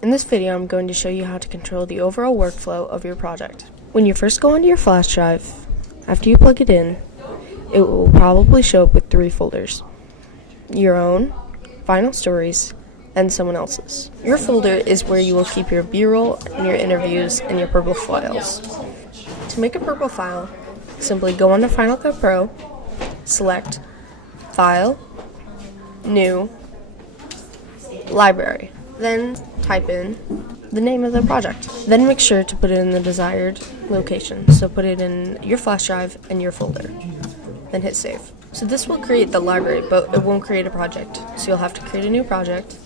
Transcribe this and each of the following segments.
In this video, I'm going to show you how to control the overall workflow of your project. When you first go onto your flash drive, after you plug it in, it will probably show up with 3 folders: your own, Final Stories, and someone else's. Your folder is where you will keep your B-roll and your interviews and your purple files. To make a purple file, simply go onto Final Cut Pro, select File, New, Library. Then type in the name of the project. Then make sure to put it in the desired location. So put it in your flash drive and your folder. Then hit save. So this will create the library, but it won't create a project. So you'll have to create a new project.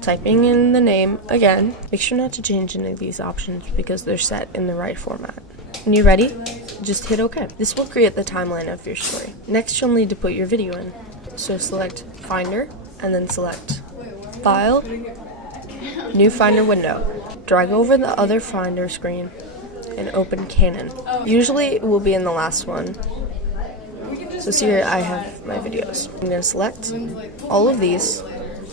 Typing in the name again. Make sure not to change any of these options because they're set in the right format. When you're ready, just hit OK. This will create the timeline of your story. Next, you'll need to put your video in. So select Finder and then select File, New Finder window. Drag over the other Finder screen and open Canon. Usually it will be in the last one. So here I have my videos. I'm going to select all of these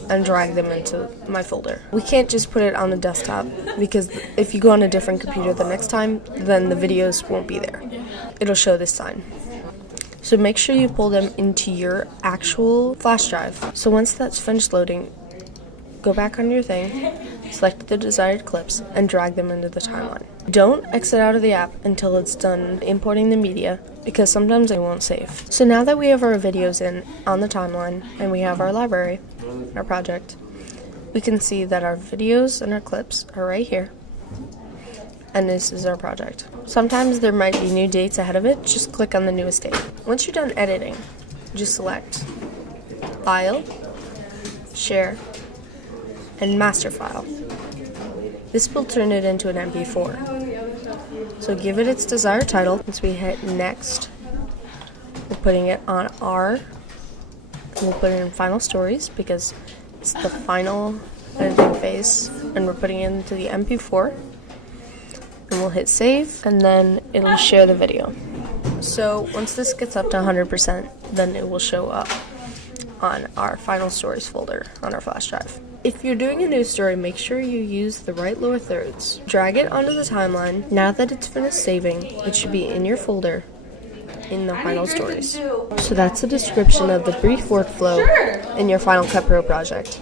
and drag them into my folder. We can't just put it on the desktop because if you go on a different computer the next time, then the videos won't be there. It'll show this sign. So make sure you pull them into your actual flash drive. So once that's finished loading, go back on your thing, select the desired clips, and drag them into the timeline. Don't exit out of the app until it's done importing the media, because sometimes it won't save. So now that we have our videos in on the timeline, and we have our library, our project, we can see that our videos and our clips are right here, and this is our project. Sometimes there might be new dates ahead of it. Just click on the newest date. Once you're done editing, just select File, Share, and Master File. This will turn it into an MP4. So give it its desired title. Once we hit Next, we're putting it on R. We'll put it in Final Stories because it's the final editing phase, and we're putting it into the MP4. And we'll hit save, and then it'll share the video. So once this gets up to 100%, then it will show up on our Final Stories folder on our flash drive. If you're doing a news story, make sure you use the right lower thirds. Drag it onto the timeline. Now that it's finished saving, it should be in your folder in the Final Stories. So that's a description of the brief workflow in your Final Cut Pro project.